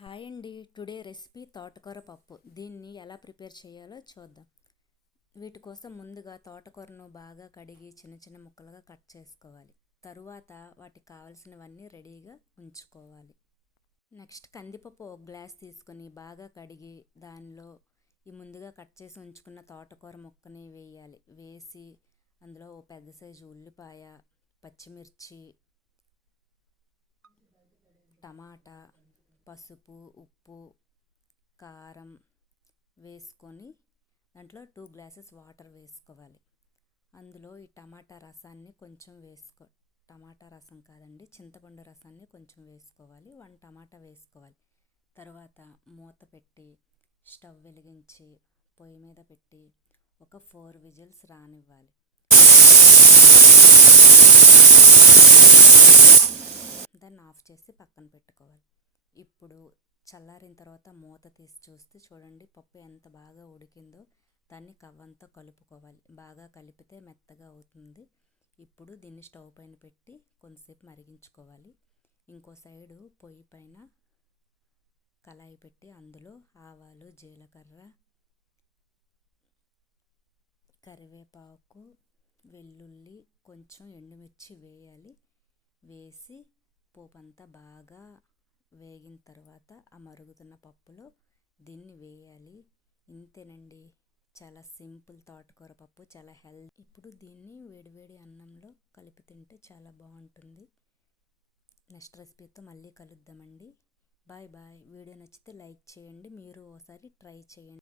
Hi అండి. Today recipe తోటకూర పప్పు. దీన్ని ఎలా ప్రిపేర్ చేయాలో చూద్దాం. వీటి కోసం ముందుగా తోటకూరను బాగా కడిగి చిన్న చిన్న ముక్కలుగా కట్ చేసుకోవాలి. తరువాత వాటికి కావాల్సినవన్నీ రెడీగా ఉంచుకోవాలి. నెక్స్ట్ కందిపప్పు ఒక గ్లాస్ తీసుకొని బాగా కడిగి దానిలో ఈ ముందుగా కట్ చేసి ఉంచుకున్న తోటకూర ముక్కని వేయాలి. వేసి అందులో ఓ పెద్ద సైజు ఉల్లిపాయ, పచ్చిమిర్చి, టమాటా, పసుపు, ఉప్పు, కారం వేసుకొని దాంట్లో 2 గ్లాసెస్ వాటర్ వేసుకోవాలి. అందులో ఈ టమాటా రసాన్ని కొంచెం టమాటా రసం కాదండి, చింతపండు రసాన్ని కొంచెం వేసుకోవాలి. 1 టమాటా వేసుకోవాలి. తర్వాత మూత పెట్టి స్టవ్ వెలిగించి పొయ్యి మీద పెట్టి ఒక 4 విజిల్స్ రానివ్వాలి. దాన్ని ఆఫ్ చేసి పక్కన పెట్టుకోవాలి. ఇప్పుడు చల్లారిన తర్వాత మూత తీసి చూస్తే చూడండి పప్పు ఎంత బాగా ఉడికిందో. దాన్ని కవ్వంతో కలుపుకోవాలి. బాగా కలిపితే మెత్తగా అవుతుంది. ఇప్పుడు దీన్ని స్టవ్ పైన పెట్టి కొంతసేపు మరిగించుకోవాలి. ఇంకో సైడు పొయ్యి పైన కళాయి పెట్టి అందులో ఆవాలు, జీలకర్ర, కరివేపాకు, వెల్లుల్లి, కొంచెం ఎండుమిర్చి వేయాలి. వేసి పోపంతా బాగా వేగిన తర్వాత ఆ మరుగుతున్న పప్పులో దీన్ని వేయాలి. ఇంతేనండి, చాలా సింపుల్ తోటకూర పప్పు, చాలా హెల్తీ. ఇప్పుడు దీన్ని వేడివేడి అన్నంలో కలిపి తింటే చాలా బాగుంటుంది. నెక్స్ట్ రెసిపీతో మళ్ళీ కలుద్దామండి. Bye bye. వీడియో నచ్చితే లైక్ చేయండి. మీరు ఒకసారి ట్రై చేయండి.